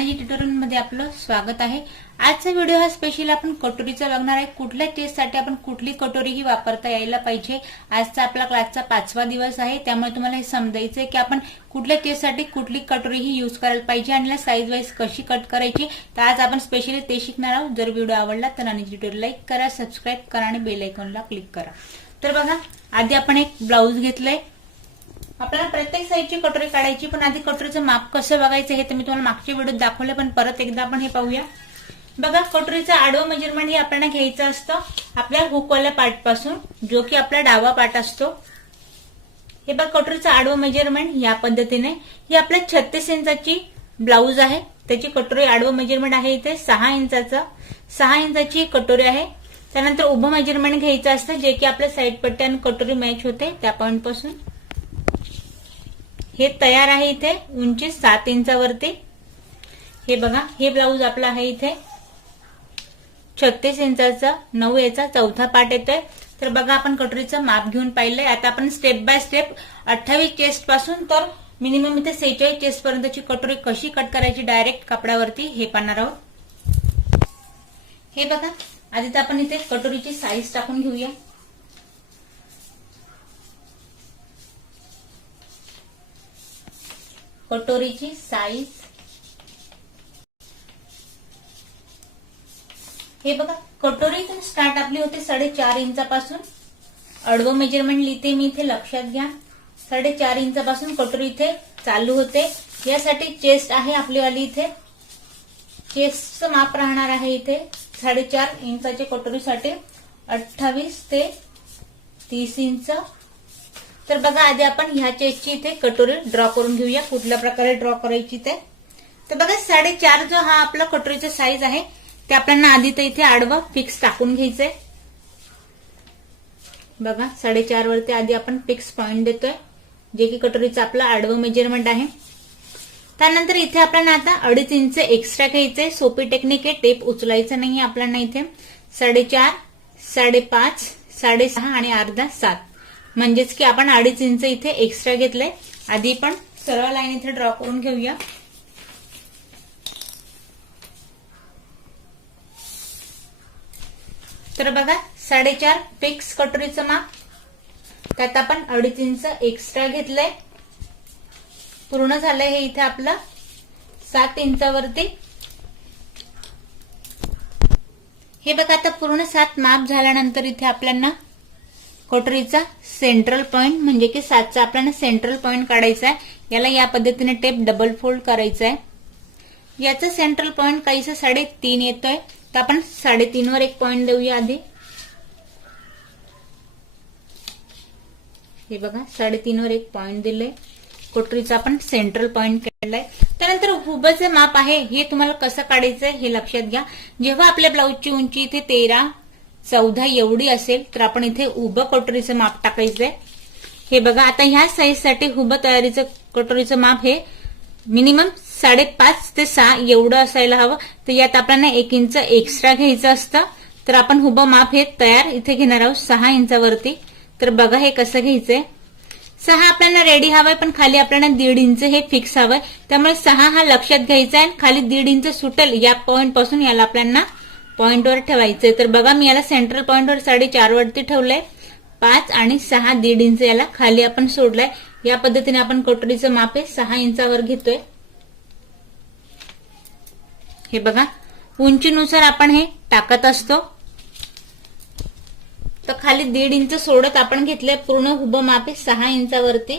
Tanaji tutorial मध्ये आपलं स्वागत आहे। आजचा व्हिडिओ हा स्पेशल आपण कटोरीचा बघणार आहे। कुठल्या टेस्टसाठी आपण कुठली कटोरी ही वापरता यायला पाहिजे। आजचा आपला क्लासचा 5वा दिवस आहे, त्यामुळे तुम्हाला हे समजायचं आहे की आपण कुठल्या टेस्टसाठी कुठली कटोरी ही यूज करायला पाहिजे आणि साइज वाइज कशी कट करायची। तर आज आपण स्पेशली ते शिकणार आहोत। जर व्हिडिओ आवडला तर तनाजी ट्युटोरियल लाईक करा, सबस्क्राइब करा आणि बेल आयकॉनला क्लिक करा। तर बघा, आधी आपण एक ब्लाउज घेतलंय। आपल्याला प्रत्येक साईजची कटोरी काढायची, पण आधी कटोरीचं माप कसं बघायचं हे तर मी तुम्हाला मागच्या व्हिडिओत दाखवलं, पण परत एकदा आपण हे पाहूया। बघा, कटोरीचं आडवं मेजरमेंट हे आपल्याला घ्यायचं असतं आपल्या हुकवाल्या पार्ट पासून, जो की आपला डावा पार्ट असतो। हे बघा, कटोरीचं आडवं मेजरमेंट या पद्धतीने। ही आपल्या 36 इंचाची ब्लाउज आहे, त्याची कटोरी आडवं मेजरमेंट आहे इथे 6 इंचाचं। 6 इंचाची कटोरी आहे। त्यानंतर उभं मेजरमेंट घ्यायचं असतं, जे की आपल्या साईड पट्टी आणि कटोरी मॅच होते त्या पॉइंट पासून। हे तयार आहे इथे उंची 7 इंचावरती। हे बघा, हे ब्लाउज आपला आहे इथे 36 इंचाचा 9 याचा चौथा पार्ट येतोय। तर बघा, आपण कटोरीचं माप घेऊन पाहिलंय। आता आपण स्टेप बाय स्टेप 28 चेस्ट पासून तर मिनिमम इथे 46 चेस्ट पर्यंतची कटोरी कशी कट करायची डायरेक्ट कपड्यावरती हे पाहणार आहोत। हे बघा, आधी तर आपण इथे कटोरीची साईज टाकून घेऊया। कटोरीची साईज हे बघा, कटोरी स्टार्ट आपली होते 4.5 इंचापासून। आडवं मेजरमेंट लिहिते मी इथे, लक्षात घ्या। 4.5 इंचापासून कटोरी इथे चालू होते। यासाठी चेस्ट आहे आपली वाली इथे। चेस्टचं माप राहणार आहे इथे 4.5 इंचाच्या कटोरीसाठी 28 ते 30 इंच। तर बघा, आधी आपण ह्या चेस्टची इथे कटोरी ड्रॉ करून घेऊया, कुठल्या प्रकारे ड्रॉ करायची ते। तर बघा, 4.5 जो हा आपला कटोरीचा साईज आहे ते आपल्याला आधी तर इथे आडवं फिक्स टाकून घ्यायचंय। बघा, 4.5 वरती आधी आपण फिक्स पॉइंट देतोय, जे की कटोरीचं आपलं आडवं मेजरमेंट आहे। त्यानंतर इथे आपल्याला आता 2.5 इंच एक्स्ट्रा घ्यायचंय। सोपी टेक्निक आहे, टेप उचलायचं नाही आपल्याला इथे। 4.5, 5.5, 6.5 आणि अर्धा 7, म्हणजेच की आपण 2.5 इंच इथे एक्स्ट्रा घेतलंय। आधी पण सरळ लाईन इथे ड्रॉ करून घेऊया। तर बघा, 4.5 फिक्स कटोरीचं माप, त्यात आपण 2.5 इंच एक्स्ट्रा घेतलंय। पूर्ण झालंय हे इथे आपलं 7 इंचावरती। हे बघा, आता पूर्ण 7 माप झाल्यानंतर इथे आपल्याला कटोरीचा सेंट्रल पॉइंट म्हणजे की 7चा आपल्याला सेंट्रल पॉइंट काढायचा आहे। याला या पद्धतीने टेप डबल फोल्ड करायचा आहे। याचा सेंट्रल पॉइंट काहीसा 3.5 येतोय, तर आपण 3.5 वर एक पॉइंट देऊया आधी। हे बघा, 3.5 वर एक पॉइंट दिले, कटोरीचा आपण सेंट्रल पॉइंट काढलाय। त्यानंतर उभं माप आहे हे तुम्हाला कसं काढायचंय हे लक्षात घ्या। जेव्हा आपल्या ब्लाऊजची उंची इथे 13-14 एवढी असेल तर आपण इथे उभं कटोरीचं माप टाकायचंय। हे बघा, आता ह्या साईज साठी उभं तयारीचं कटोरीचं माप हे मिनिमम 5.5 ते 6 एवढं असायला हवं। तर यात आपल्याला 1 इंच एक्स्ट्रा घ्यायचं असतं। तर आपण उभं माप हे तयार इथे घेणार आहोत 6 इंचावरती। तर बघा, हे कसं घ्यायचंय। 6 आपल्याला रेडी हवंय, पण खाली आपल्याला 1.5 इंच हे फिक्स हवंय। त्यामुळे 6 हा लक्षात घ्यायचा आहे। खाली 1.5 इंच सुटेल या पॉइंट पासून याला आपल्याला पॉइंटवर ठेवायचंय। तर बघा, मी याला सेंट्रल पॉइंटवर 4.5 वरती ठेवलंय। 5 आणि 6 1.5 इंच याला खाली आपण सोडलंय। या पद्धतीने आपण कटोरीचं माप हे 6 इंचावर घेतोय। हे बघा, उंचीनुसार आपण हे टाकत असतो। तर खाली 1.5 इंच सोडत आपण घेतलंय पूर्ण उभं माप हे 6 इंचावरती।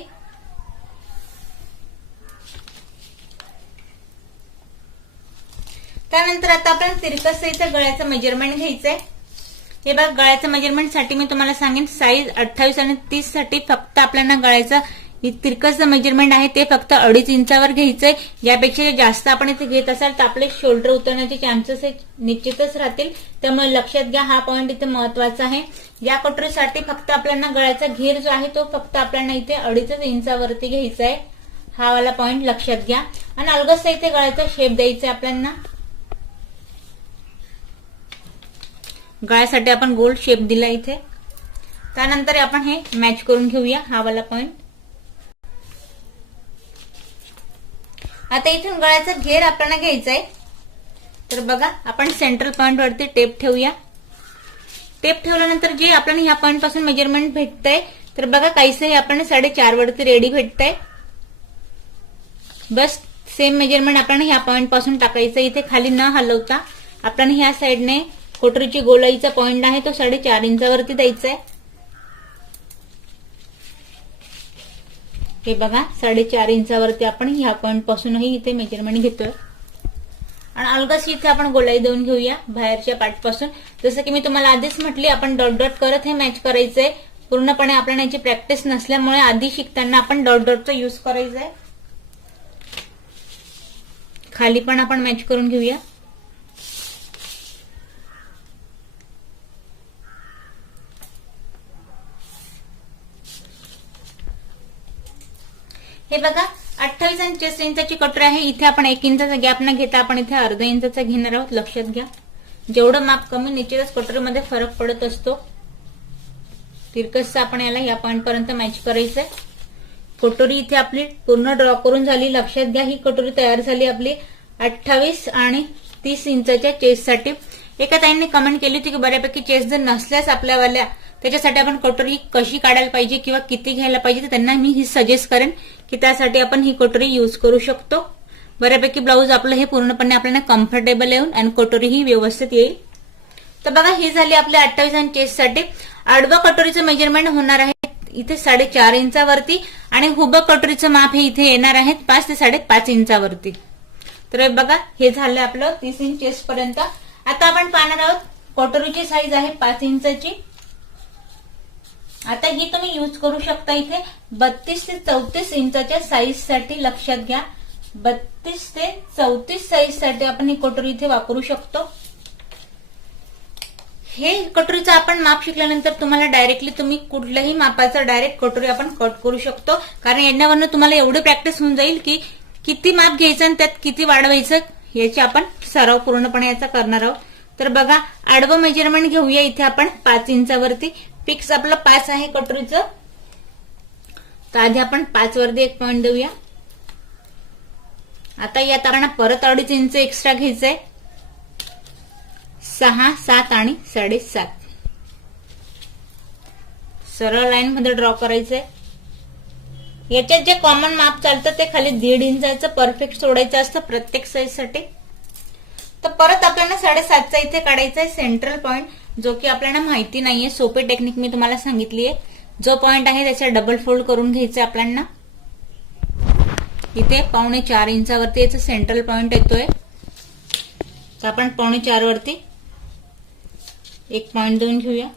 त्यानंतर आता आपण तिरकस साईजचं गळ्याचं मेजरमेंट घ्यायचंय। हे बघा, गळ्याचं मेजरमेंट साठी मी तुम्हाला सांगेन साईज 28 आणि 30 साठी फक्त आपल्याला गळ्याचं तिरकसचं मेजरमेंट आहे ते फक्त 2.5 इंचावर घ्यायचंय। यापेक्षा जास्त आपण इथे घेत असाल तर आपले शोल्डर उतरण्याचे चान्सेस निश्चितच राहतील। त्यामुळे लक्षात घ्या, हा पॉइंट इथे महत्वाचा आहे। या कटोरीसाठी फक्त आपल्याला गळ्याचा घेर जो आहे तो फक्त आपल्याला इथे 2.5 इंचावरती घ्यायचा आहे। हा वाला पॉइंट लक्षात घ्या। आणि अलगद इथे गळ्याचा शेप द्यायचा आहे आपल्याला। गळ्यासाठी आपण गोल शेप दिला इथे। त्यानंतर आपण हे मॅच करून घेऊया हा वाला पॉइंट। आता इथून गळ्याचा घेर आपल्याला घ्यायचा आहे. तर बघा आपण सेंट्रल पॉइंट वरती टेप ठेवूया. टेप ठेवल्यानंतर जे आपल्याला ह्या पॉइंट पासून मेजरमेंट भेटतंय तर बघा काहीसं हे आपल्याला 4.5 वरती रेडी भेटतंय. बस सेम मेजरमेंट आपल्याला ह्या पॉइंट पासून टाकायचं. इथे खाली न हलवता आपल्याला ह्या साइडने कोटरीची गोलाईचा पॉइंट आहे तो 4.5 इंचावरती द्यायचा आहे. हे बघा 4.5 इंचावरती आपण ह्या पॉइंट पासूनही इथे मेजरमेंट घेतोय. आणि अलगशी इथे आपण गोलाई देऊन घेऊया बाहेरच्या पार्ट पासून. जसं की मी तुम्हाला आधीच म्हटली आपण डॉट डॉट करत हे मॅच करायचंय. पूर्णपणे आपल्याला याची प्रॅक्टिस नसल्यामुळे आधी शिकताना आपण डॉट डॉटचा यूज करायचा आहे. खाली पण आपण मॅच करून घेऊया. हे बघा 28 आणि 30 इंचाची कटोरी आहे. इथे आपण 1 इंचाचा गॅप न घेता आपण इथे अर्धा इंचाचा घेणार आहोत. लक्षात घ्या जेवढं माप कमी निश्चितच कटोरीमध्ये फरक पडत असतो. तिरकस आपण याला या पॉइंट पर्यंत मॅच करायचंय. कटोरी इथे आपली पूर्ण ड्रॉ करून झाली. लक्षात घ्या ही कटोरी तयार झाली आपली 28 आणि 30 इंचाच्या चेस्टसाठी. एका ताईंनी कमेंट केली होती की बऱ्यापैकी चेस्ट जर नसल्यास आपल्यावाल्या त्याच्यासाठी आपण कटोरी कशी काढायला पाहिजे किंवा किती घ्यायला पाहिजे, तर त्यांना मी ही सजेस्ट करेन की त्यासाठी आपण ही कटोरी यूज करू शकतो. बऱ्यापैकी ब्लाऊज आपलं हे पूर्णपणे आपल्याला कम्फर्टेबल येऊन आणि कटोरी ही व्यवस्थित येईल. तर बघा ही झाली आपल्या 28 आणि चेस्टसाठी. आडवा कटोरीचं मेजरमेंट होणार आहे इथे 4.5 इंचावरती आणि हुबं कटोरीचं माप हे इथे येणार आहे 5 ते 5.5 इंचावरती. तर बघा हे झालं आपलं 30 इंच चेस्ट पर्यंत. आता आपण पाहणार आहोत कटोरीची साईज आहे 5 इंचाची. आता ही तुम्ही यूज करू शकता इथे 32 ते 34 इंचाच्या साईज साठी. लक्षात घ्या 32 ते 34 साईज साठी आपण ही कटोरी इथे वापरू शकतो. हे कटोरीचं आपण माप शिकल्यानंतर तुम्हाला डायरेक्टली तुम्ही कुठल्याही मापाचं डायरेक्ट कटोरी आपण कट करू शकतो. कारण याच्यावरनं तुम्हाला एवढी प्रॅक्टिस होऊन जाईल की किती माप घ्यायचं आणि त्यात किती वाढवायचं याची आपण सराव पूर्णपणे याचा करणार आहोत. तर बघा आडवं मेजरमेंट घेऊया इथे आपण 5 इंचावरती. फिक्स आपलं 5 आहे कटोरीचं. तर आधी आपण 5 वरती एक पॉइंट देऊया. आता यात आपण परत 2.5 इंच एक्स्ट्रा घ्यायचंय. 6, 7 आणि 7.5 सरळ लाईन मध्ये ड्रॉ करायचंय. याच्यात जे कॉमन माप चालतं ते खाली 1.5 इंचाचं परफेक्ट सोडायचं असतं प्रत्येक साईज साठी. तर परत आपल्याला 7.5चा इथे काढायचा आहे सेंट्रल पॉइंट, जो की आपल्याला माहिती नाहीये. सोपी टेक्निक मी तुम्हाला सांगितली आहे. जो पॉइंट आहे त्याच्या डबल फोल्ड करून घ्यायचं आपल्याला. इथे 4.25 इंचावरती याचा सेंट्रल पॉइंट येतोय. तर आपण 4.25 वरती एक पॉइंट देऊन घेऊया.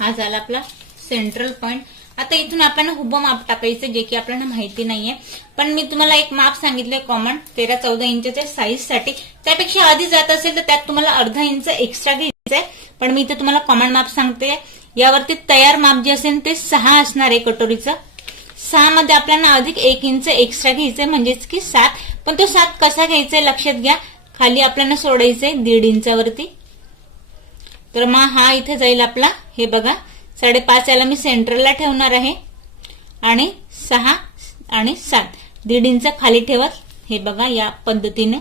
हा झाला आपला सेंट्रल पॉइंट. आता इथून आपल्याला हुबं माप टाकायचं जे की आपल्याला माहिती नाहीये. पण मी तुम्हाला एक माप सांगितलंय कॉमन 13-14 इंचच्या साईज साठी. त्यापेक्षा आधी जात असेल तर त्यात तुम्हाला अर्धा इंच एक्स्ट्रा घ्यायचंय. पण मी इथे तुम्हाला कॉमन माप सांगते. यावरती तयार माप जे असेल ते 6 असणार आहे कटोरीचं. 6 मध्ये आपल्याला अधिक 1 इंच एक्स्ट्रा घ्यायचंय म्हणजेच की 7. पण तो 7 कसा घ्यायचाय लक्षात घ्या. खाली आपल्याला सोडायचंय 1.5 इंचावरती. तर मग हा इथे जाईल आपला. हे बघा 5.5 याला मी सेंट्रलला ठेवणार आहे आणि 6 आणि 7 1.5 इंच खाली ठेवत. हे बघा या पद्धतीने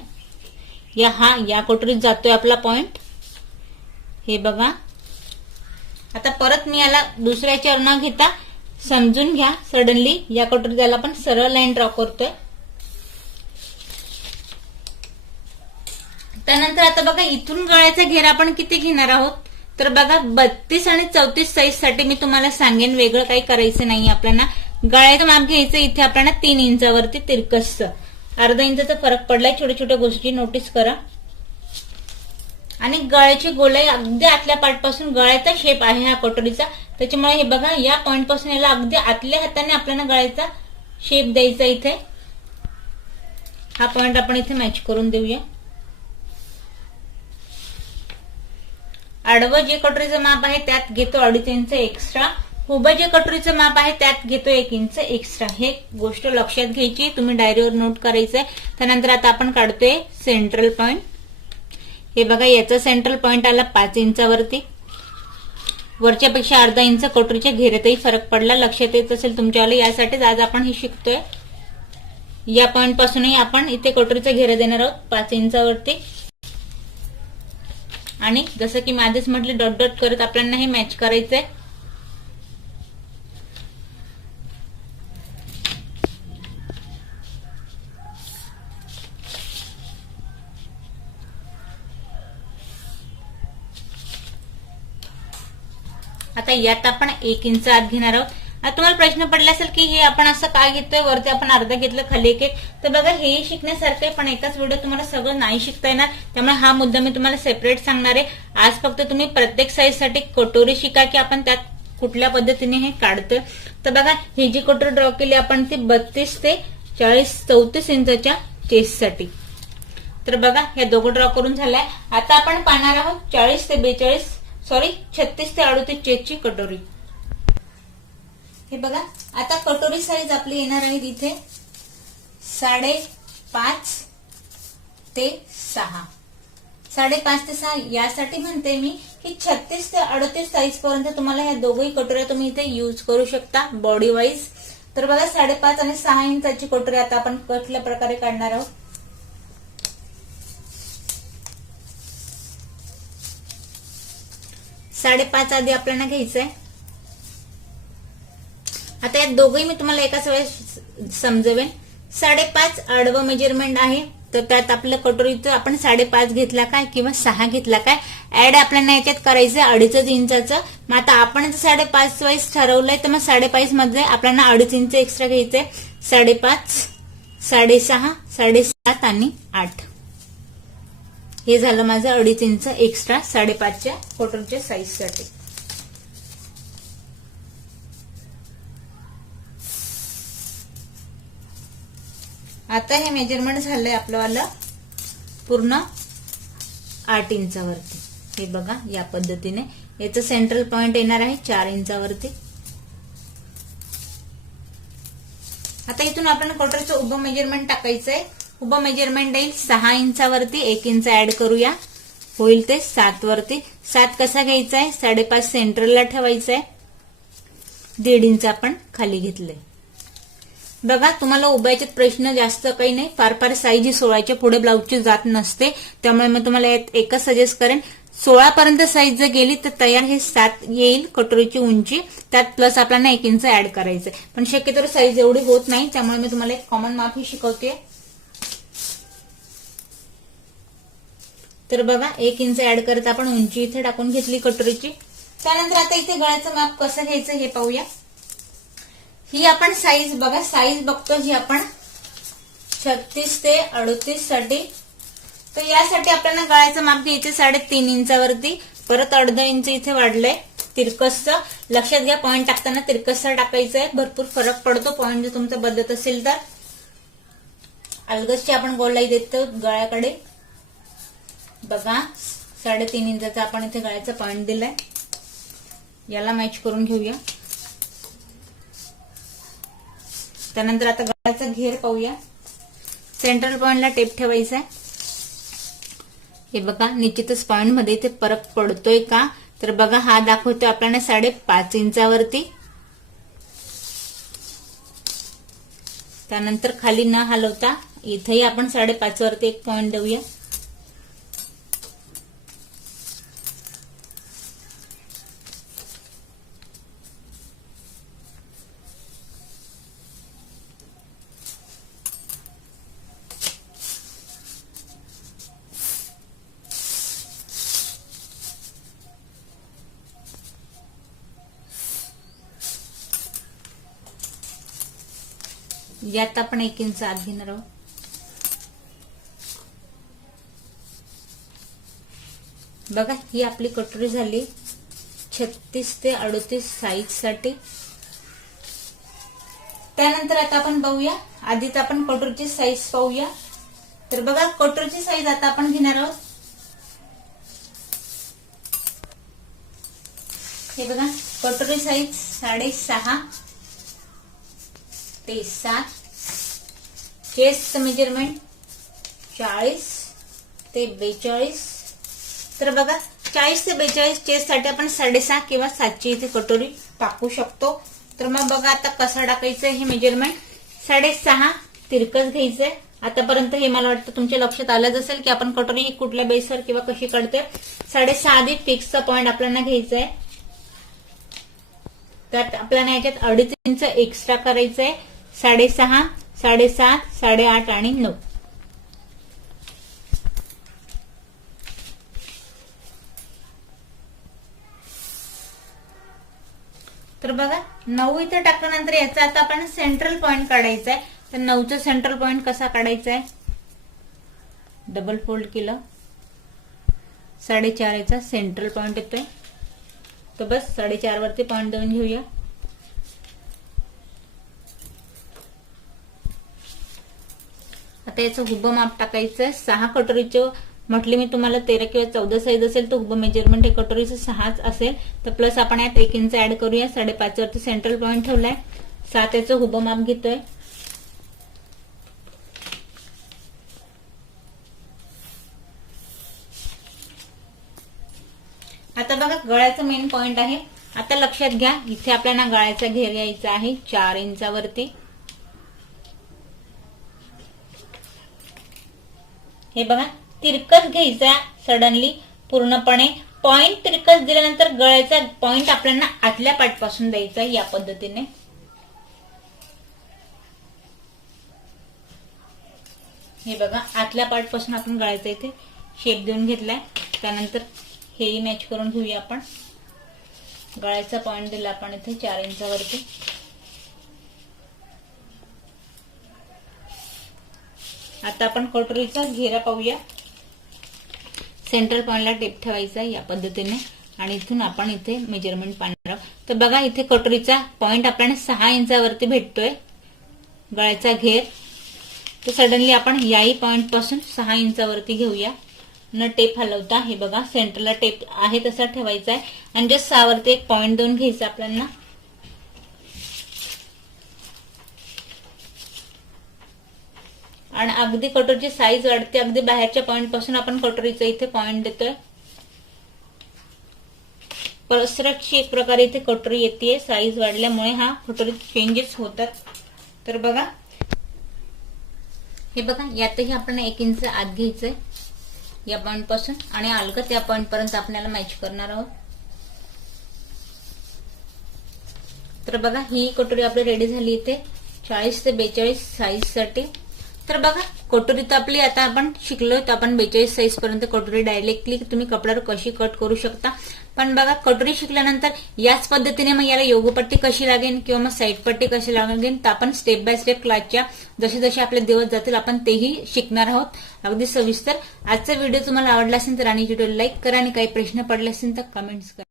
या कटोरीत जातोय आपला पॉइंट. हे बघा आता परत मी याला दुसऱ्याच्या न घेता समजून घ्या. सडनली या कटोरीत याला आपण सरळ लाईन ड्रॉ करतोय. त्यानंतर आता बघा इथून गळ्याचा घेर आपण किती घेणार आहोत. तर बघा 32 आणि 34 साईज साठी मी तुम्हाला सांगेन. वेगळं काही करायचं नाही आपल्याला. गळ्याचं माप घ्यायचं इथे आपल्याला 3 इंचावरती तिरकसचं. अर्धा इंचाचा फरक पडलाय. छोट्या छोट्या गोष्टी नोटीस करा. आणि गळ्याची गोलाई अगदी आतल्या पार्टपासून गळ्याचा शेप आहे ह्या कटोरीचा. त्याच्यामुळे हे बघा या पॉइंट पासून याला अगदी आतल्या हाताने आपल्याला गळ्याचा शेप द्यायचा. इथे हा पॉइंट आपण इथे मॅच करून देऊया. आडवं जे कटोरीचं माप आहे त्यात घेतो 2.5 इंच एक्स्ट्रा. उभं जे कटोरीचं माप आहे त्यात घेतो 1 इंच एक्स्ट्रा. हे गोष्ट लक्षात घ्यायची. तुम्ही डायरीवर नोट करायचंय. त्यानंतर आता आपण काढतोय सेंट्रल पॉइंट. हे बघा याचा सेंट्रल पॉइंट आला 5 इंचावरती. वरच्यापेक्षा अर्धा इंच कटोरीच्या घेऱ्यातही फरक पडला. लक्षात येत असेल तुमच्यावाला. यासाठीच आज आपण हे शिकतोय. या पॉइंट पासूनही आपण इथे कटोरीचा घेरा देणार आहोत 5 इंचावरती. आणि जसं की मी आधीच म्हटलं, डॉट डॉट करत आपल्याला हे मॅच करायचंय. आता यात आपण 1 इंच आत घेणार आहोत. आता तुम्हाला प्रश्न पडला असेल की हे आपण असं काय घेतोय, वरती आपण अर्धा घेतलं, खाली 1. तर बघा, हेही शिकण्यासारखं आहे, पण एकाच व्हिडिओ तुम्हाला सगळं नाही शिकता येणार. त्यामुळे हा मुद्दा मी तुम्हाला सेपरेट सांगणार आहे. आज फक्त तुम्ही प्रत्येक साईज साठी कटोरी शिका की आपण त्यात कुठल्या पद्धतीने हे काढतोय. तर बघा, ही जी कटोरी ड्रॉ केली आपण ती 32 ते 34 इंचाच्या चेस्ट साठी. तर बघा, हे दोघं ड्रॉ करून झालाय. आता आपण पाहणार आहोत 36 ते 38 चेस्टची कटोरी. हे बघा, आता कटोरी साईज आपली येणार आहे इथे 5.5 ते 6. 5.5 ते 6 यासाठी म्हणते मी की 36 ते 38 साईज पर्यंत तुम्हाला ह्या दोघही कटोऱ्या तुम्ही इथे यूज करू शकता बॉडी वाईज. तर बघा, 5.5 आणि 6 इंचाची कटोरी आता आपण कुठल्या प्रकारे काढणार आहोत. साडेपाच आधी आपल्याला घ्यायचंय. आता या दोघंही मी तुम्हाला एकाच वेळेस समजवेन. 5.5 आडवं मेजरमेंट आहे, तर त्यात आपल्या कटोरीचं आपण 5.5 घेतला काय किंवा 6 घेतला काय ऍड आपल्याला याच्यात करायचंय 2.5 इंचाचं. मग आता आपण 5.5 वाईज ठरवलंय, तर मग 5.5 मध्ये आपल्याला 2.5 इंच एक्स्ट्रा घ्यायचंय. 5.5, 6.5, 7.5 आणि 8. हे झालं माझं 2.5 इंच एक्स्ट्रा 5.5च्या कटोरीच्या साईज साठी. आता हे मेजरमेंट झालंय आपलं पूर्ण 8 इंचावरती. हे बघा, या पद्धतीने याचं सेंट्रल पॉइंट येणार आहे 4 इंचावरती. आता इथून आपण कटोरीचं उभं मेजरमेंट टाकायचंय. उभं मेजरमेंट येईल 6 इंचावरती, 1 इंच ऍड करूया, होईल ते 7 वरती. 7 कसा घ्यायचा आहे, 5.5 सेंट्रलला ठेवायचंय, 1.5 इंच आपण खाली घेतलंय. बघा, तुम्हाला उभ्याच्यात प्रश्न जास्त काही नाही, फार फार साईज ही 16च्या पुढे ब्लाऊजची जात नसते. त्यामुळे मी तुम्हाला एकच सजेस्ट करेन, 16 पर्यंत साईज जर गेली तर तयार हे 7 येईल कटोरीची उंची. त्यात प्लस आपल्याला 1 इंच ऍड करायचंय, पण शक्यतो साईज एवढी होत नाही, त्यामुळे मी तुम्हाला एक कॉमन माप ही शिकवते. तर बघा, 1 इंच ऍड करत आपण उंची इथे टाकून घेतली कटोरीची. त्यानंतर आता इथे गळ्याचं माप कसं घ्यायचं हे पाहूया. ही आपण साईज बघा, साईज बघतो ही आपण 36 ते 38 साठी. तर यासाठी आपल्याला गळ्याचं माप घ्यायचं 3.5 इंचावरती. परत 1/2 इंच इथे वाढलंय तिरकसचं. लक्षात घ्या, पॉइंट टाकताना तिरकसचं टाकायचंय, भरपूर फरक पडतो पॉइंट जर तुमचा बदलत असेल तर. अलगदची आपण गोलाई देतो गळ्याकडे. बघा, 3.5 इंचाचा आपण इथे गळ्याचा पॉइंट दिलाय, याला मॅच करून घेऊया. त्यानंतर आता गळ्याचा घेर पाहूया. सेंट्रल पॉइंटला टेप ठेवायचा आहे. हे बघा, निश्चितच पॉइंट मध्ये इथे फरक पडतोय का, तर बघा हा दाखवतोय आपल्याला 5.5 इंचावरती. त्यानंतर खाली न हलवता इथेही आपण 5.5 वरती एक पॉइंट देऊया. यात आपण 1 इंच आत घेणार आहोत. बघा, ही आपली कटोरी झाली 36 ते 38 साईज साठी. त्यानंतर आता आपण बघूया, आधीच आपण कटोरीची साईज पाहूया. तर बघा, कटोरीची साईज आता आपण घेणार आहोत. हे बघा, कटोरी साईज 6.5 ते 7. चेस्ट मेजरमेंट 40 ते 42. तर बघा, 40 ते 42 चेस्ट साठी आपण 6.5 किंवा 7ची इथे कटोरी टाकू शकतो. तर मग बघा आता कसं टाकायचं हे मेजरमेंट. 6.5 तिरकस घ्यायचंय. आतापर्यंत हे मला वाटतं तुमच्या लक्षात आलंच असेल की आपण कटोरी ही कुठल्या बेसवर किंवा कशी काढते. 6.5 फिक्सचा पॉइंट आपल्याला घ्यायचा आहे. त्यात आपल्याला याच्यात 2.5 इंच एक्स्ट्रा करायचंय. 6.5, 7.5, 8.5 आणि 9. तर बघा 9 इथे टाकल्यानंतर याचा आता आपण सेंट्रल पॉइंट काढायचा आहे. तर 9चा सेंट्रल पॉइंट कसा काढायचा आहे, डबल फोल्ड केलं, 4.5 याचा सेंट्रल पॉइंट येतोय. तर बस 4.5 वरती पॉइंट देऊन घेऊया. आता याचं हुबं माप टाकायचं. 6 कटोरीचे म्हटले मी तुम्हाला 13 किंवा 14 साईज असेल तर हुबं मेजरमेंट हे कटोरीचं 6च असेल. तर प्लस आपण यात 1 इंच ऍड करूया. 5.5 वरती सेंट्रल पॉइंट ठेवलाय. 7 याचं हुबं माप घेतोय. आता बघा गळ्याचं मेन पॉइंट आहे. आता लक्षात घ्या, इथे आपल्याला गळ्याचा घेर यायचा आहे 4 इंचावरती. हे बघा तिरकस घ्यायचा सडनली पूर्णपणे. पॉइंट तिरकस दिल्यानंतर गळ्याचा पॉइंट आपल्याला आतल्या पाठपासून द्यायचा या पद्धतीने. हे बघा आतल्या पाठपासून आपण गळ्याचा इथे शेप देऊन घेतलाय. त्यानंतर हेही मॅच करून घेऊया आपण. गळ्याचा पॉइंट दिला आपण इथे 4 इंचावरती. आता आपण कटोरीचा घेरा पाहूया. सेंट्रल पॉइंटला टेप ठेवायचा या पद्धतीने आणि इथून आपण इथे मेजरमेंट पाहणार आहोत. तर बघा इथे कटोरीचा पॉइंट आपल्याला 6 इंचावरती भेटतोय गळ्याचा घेर. तर सडनली आपण याही पॉइंट पासून 6 इंचावरती घेऊया न टेप हलवता. हे बघा सेंटरला टेप आहे तसा ठेवायचा आहे आणि जस्ट 6 वरती एक पॉइंट देऊन घ्यायचा आपल्याला. आणि अगदी कटोरीची साईज वाढते. अगदी बाहेरच्या पॉइंट पासून आपण कटोरीचा इथे पॉइंट देतोय. परसरटची एक प्रकारे इथे कटोरी येते. साईज वाढल्यामुळे हा कटोरी चेंजेस होतात. तर बघा हे बघा यातही आपण 1 इंच आत घ्यायचंय या पॉइंट पासून आणि अलगद या पॉइंट पर्यंत आपल्याला मॅच करणार आहोत. तर बघा ही कटोरी आपली रेडी झाली इथे 40 ते 42 साईज साठी. तर बघा कटोरी तर आपली आता आपण शिकलोय. तर आपण 42 साईज पर्यंत कटोरी डायरेक्टली तुम्ही कपड्यावर कशी कट करू शकता. पण बघा कटोरी शिकल्यानंतर याच पद्धतीने मग याला योगपट्टी कशी लागेल किंवा मग साईड पट्टी कशी लागेल तर आपण स्टेप बाय स्टेप क्लासच्या जसे जसे आपले दिवस जातील आपण तेही शिकणार आहोत अगदी सविस्तर. आजचा व्हिडिओ तुम्हाला आवडला असेल तर आणि व्हिडिओ लाईक करा आणि काही प्रश्न पडले असेल तर कमेंट्स करा.